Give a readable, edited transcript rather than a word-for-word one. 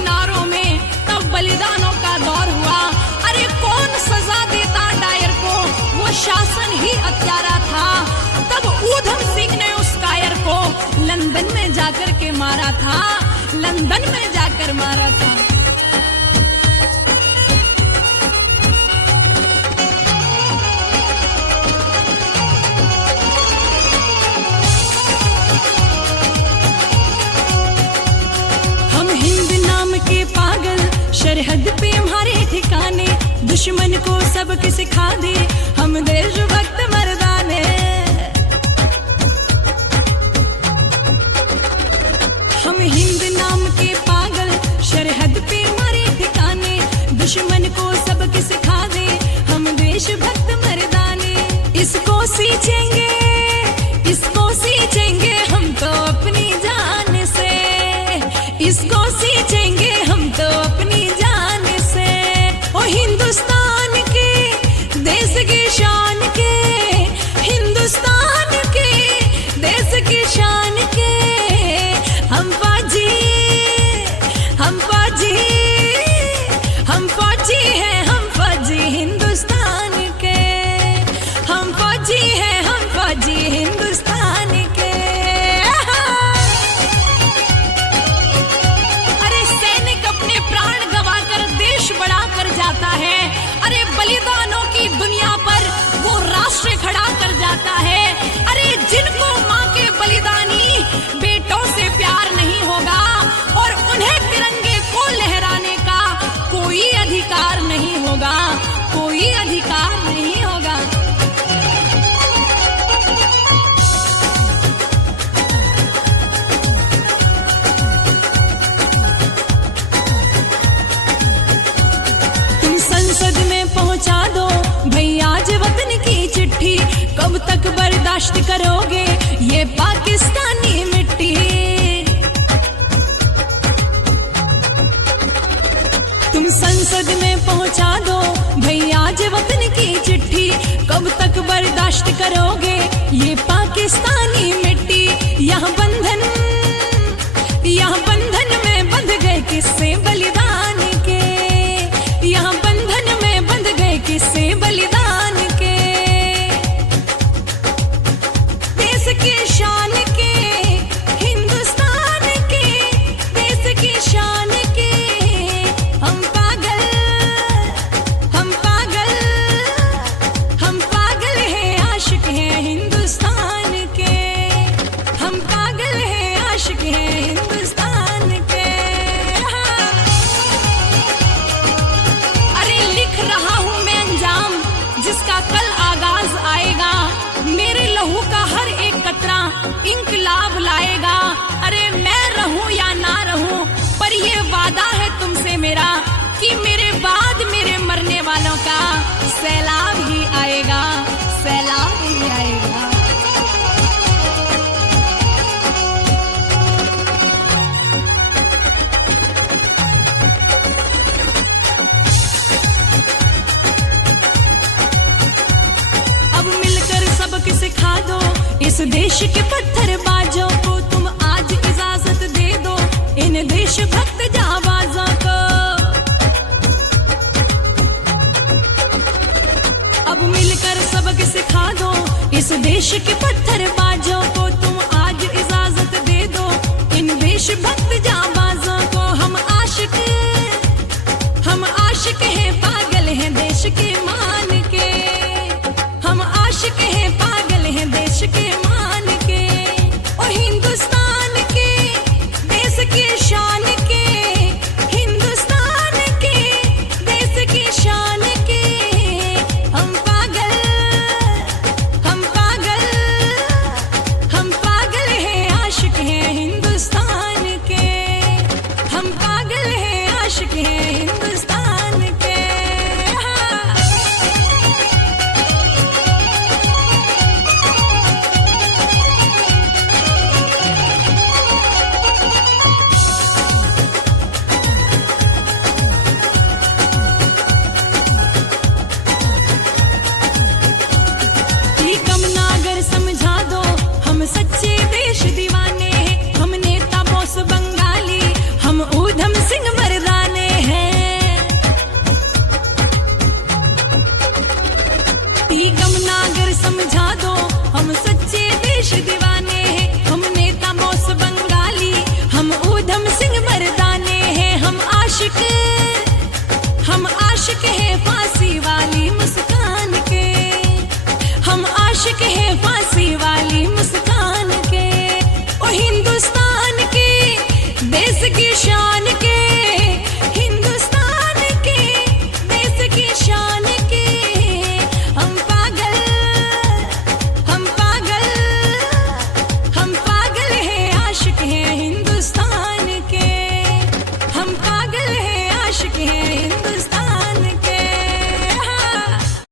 नारों में तब बलिदानों का दौर हुआ। अरे कौन सजा देता डायर को, वो शासन ही हत्यारा था। तब ऊधम सिंह ने उस कायर को लंदन में जाकर के मारा था, लंदन में जाकर मारा था। सरहद पे हमारे ठिकाने, दुश्मन को सबक सिखा दे हम देशभक्त मर्दाने। हम हिंद नाम के पागल, सरहद पे हमारे ठिकाने, दुश्मन को सबक सिखा दे हम देशभक्त मर्दाने। इसको सींचेंगे, इसको सींचेंगे हम तो अपनी जान से, इसको सींचेंगे हम तो अपनी जान से। ओ हिंदुस्तान के देश की शान के, हिंदुस्तान के देश की शान के हम फौजी, हम फौजी, हम फौजी हैं, हम फौजी हिंदुस्तान के, हम फौजी हैं, हम फौजी हिंदुस्तान के। अरे बलिदानों की दुनिया पर वो राष्ट्र खड़ा कर जाता है। अरे जिनको माँ के बलिदानी बेटों से प्यार नहीं होगा और उन्हें तिरंगे को लहराने का कोई अधिकार नहीं होगा, कोई अधिकार नहीं होगा। संसद में पहुंचा दो भैया आज वतन की चिट्ठी, कब तक बर्दाश्त करोगे ये पाकिस्तानी मिट्टी। तुम संसद में पहुंचा दो भैया आज वतन की चिट्ठी, कब तक बर्दाश्त करोगे ये पाकिस्तानी मिट्टी। यहाँ बंधन, यहाँ बंधन में बंध गए किससे बलिदान के, यहाँ बंधन में बंध गए किससे बलिदान के। देश की शान के, हिंदुस्तान के देश की शान के हम पागल, हम पागल, हम पागल हैं, आशिक हैं हिंदुस्तान के, हम पागल हैं, आशिक हैं हिंदुस्तान के। रहा हूं मैं अंजाम जिसका कल आगाज आएगा, मेरे लहू का हर एक कतरा इंकलाब लाएगा। अरे मैं रहूं या ना रहूं पर ये वादा है तुमसे मेरा कि मेरे बाद मेरे मरने वालों का सैलाब ही आएगा, सैलाब ही आएगा। सिखा दो इस देश के पत्थरबाजों को, तुम आज इजाजत दे दो इन देशभक्त जाबाजों को। अब मिलकर सबक सिखा दो इस देश के पत्थरबाजों को, तुम आज इजाजत दे दो इन देशभक्त जाबाजों को। हम आशिक, हम आशिक हैं, पागल हैं देश के मान के, हम आशिक हैं, पागल हैं देश के मान के। ओ हिंदुस्तान के देश की शान के, हिंदुस्तान के देश की शान के हम पागल, हम पागल, हम पागल हैं, आशिक हैं हिंदुस्तान के, हम पागल हैं, आशिक हैं हिंदुस्तान के। सच्चे देश दीवाने हैं, हम नेता बोस बंगाली, हम ऊधम सिंह आशिक है फांसी वाली मुस्कान के, हम आशिक है फांसी वाली मुस्कान के। ओ हिंदुस्तान की देश की